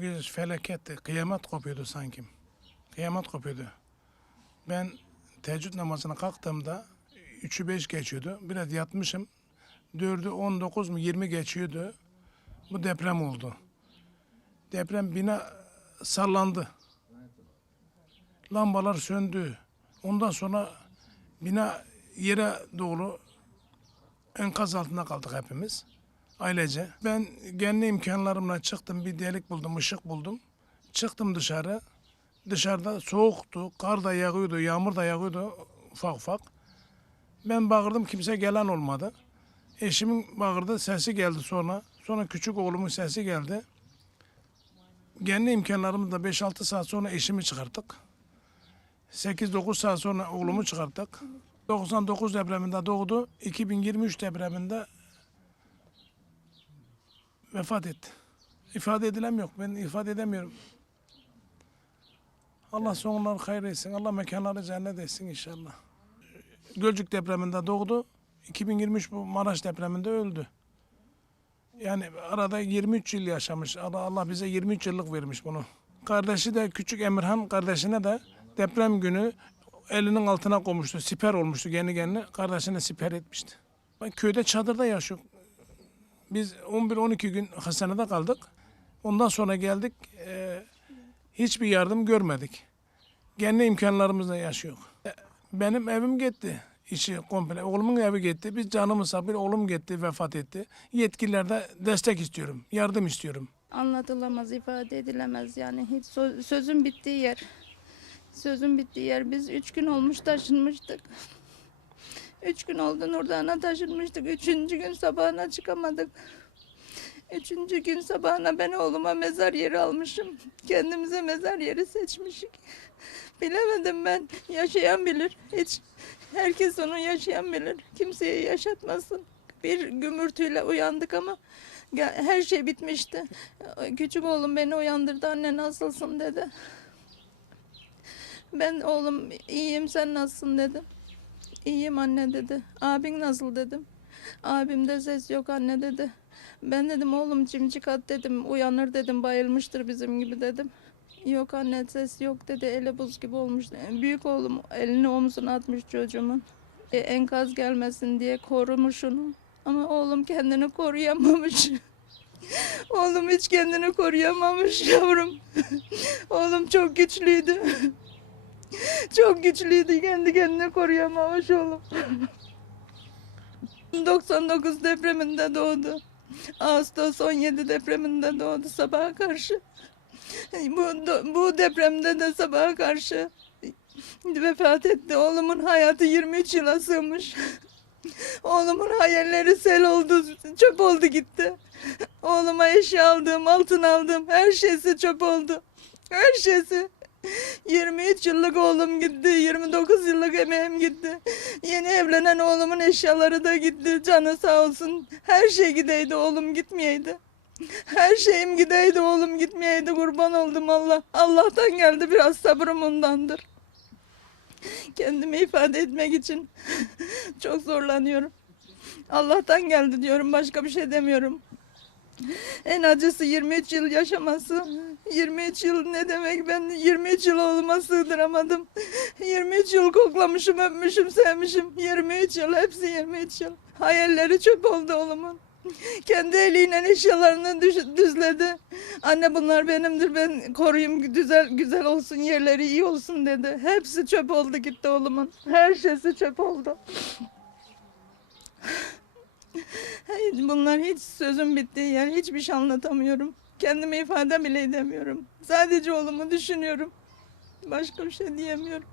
Gece felaketti. Kıyamet kopuyordu sanki. Kıyamet kopuyordu. Ben teheccüd namazına kalktığımda 3'ü 5 geçiyordu. Biraz yatmışım. 4'ü 19 mu 20 geçiyordu. Bu deprem oldu. Deprem bina sallandı. Lambalar söndü. Ondan sonra bina yere doğru enkaz altında kaldık hepimiz. Ailece. Ben kendi imkanlarımla çıktım. Bir delik buldum, ışık buldum. Çıktım dışarı. Dışarıda soğuktu, kar da yağıyordu, yağmur da yağıyordu ufak ufak. Ben bağırdım, kimse gelen olmadı. Eşimin bağırdı, sesi geldi sonra. Sonra küçük oğlumun sesi geldi. Kendi imkanlarımızla 5-6 saat sonra eşimi çıkarttık. 8-9 saat sonra oğlumu çıkarttık. 99 depreminde doğdu. 2023 depreminde vefat etti. İfade edilem yok. Ben ifade edemiyorum. Allah sonları hayır etsin. Allah mekanları cennet etsin inşallah. Gölcük depreminde doğdu. 2023 bu Maraş depreminde öldü. Yani arada 23 yıl yaşamış. Allah, Allah bize 23 yıllık vermiş bunu. Kardeşi de küçük Emirhan kardeşine de deprem günü elinin altına koymuştu. Siper olmuştu kendi kendine. Kardeşine siper etmişti. Ben köyde çadırda yaşıyorum. Biz 11-12 gün hastanede kaldık. Ondan sonra geldik. Ee, hiçbir yardım görmedik. Kendi imkanlarımızla yaşıyor. E, Benim evim gitti. İçi komple. Oğlumun evi gitti. Biz canımız sabır. Oğlum gitti, vefat etti. Yetkililerde destek istiyorum. Yardım istiyorum. anlatılamaz, ifade edilemez yani hiç sö- sözün bittiği yer. Sözün bittiği yer. Biz üç gün olmuş taşınmıştık. Üç gün oldu Nurdan'a taşınmıştık. Üçüncü gün sabahına çıkamadık. Üçüncü gün sabahına ben oğluma mezar yeri almışım. Kendimize mezar yeri seçmişik. Bilemedim ben. Yaşayan bilir. Hiç herkes onu yaşayan bilir. Kimseye yaşatmasın. Bir gümürtüyle uyandık ama Her şey bitmişti. Küçük oğlum beni uyandırdı. Anne nasılsın dedi. Ben oğlum iyiyim sen nasılsın dedim. İyiyim anne dedi. Abin nasıl dedim. Abimde ses yok anne dedi. Ben dedim oğlum cimcik at dedim. Uyanır dedim bayılmıştır bizim gibi dedim. Yok anne ses yok dedi. Eli buz gibi olmuş. Büyük oğlum elini omzuna atmış çocuğumun. E, enkaz gelmesin diye korumuş onu. Ama oğlum kendini koruyamamış. oğlum hiç kendini koruyamamış yavrum. oğlum çok güçlüydü. çok güçlüydü kendi kendini koruyamamış oğlum. 99 depreminde doğdu. Ağustos 17 depreminde doğdu sabaha karşı. Bu, bu depremde de sabaha karşı vefat etti. Oğlumun hayatı 23 yıla sığmış. Oğlumun hayalleri sel oldu, çöp oldu gitti. Oğluma eşya aldım, altın aldım, her şeysi çöp oldu. Her şeysi. 23 yıllık oğlum gitti, 29 yıllık emeğim gitti. Yeni evlenen oğlumun eşyaları da gitti, canı sağ olsun. Her şey gideydi, oğlum gitmeyeydi. Her şeyim gideydi, oğlum gitmeyeydi, kurban oldum Allah. Allah'tan geldi, biraz sabrım ondandır. Kendimi ifade etmek için çok zorlanıyorum. Allah'tan geldi diyorum başka bir şey demiyorum. En acısı 23 yıl yaşaması. 23 yıl ne demek ben 23 yıl oğluma sığdıramadım. 23 yıl koklamışım, öpmüşüm, sevmişim. 23 yıl hepsi 23 yıl. Hayalleri çöp oldu oğlumun. Kendi eliyle eşyalarını düş- düzledi. Anne bunlar benimdir ben koruyayım güzel güzel olsun yerleri iyi olsun dedi. Hepsi çöp oldu gitti oğlumun. Her şeysi çöp oldu. Bunlar hiç sözüm bittiği yer hiçbir şey anlatamıyorum. Kendime ifade bile edemiyorum. Sadece oğlumu düşünüyorum. Başka bir şey diyemiyorum.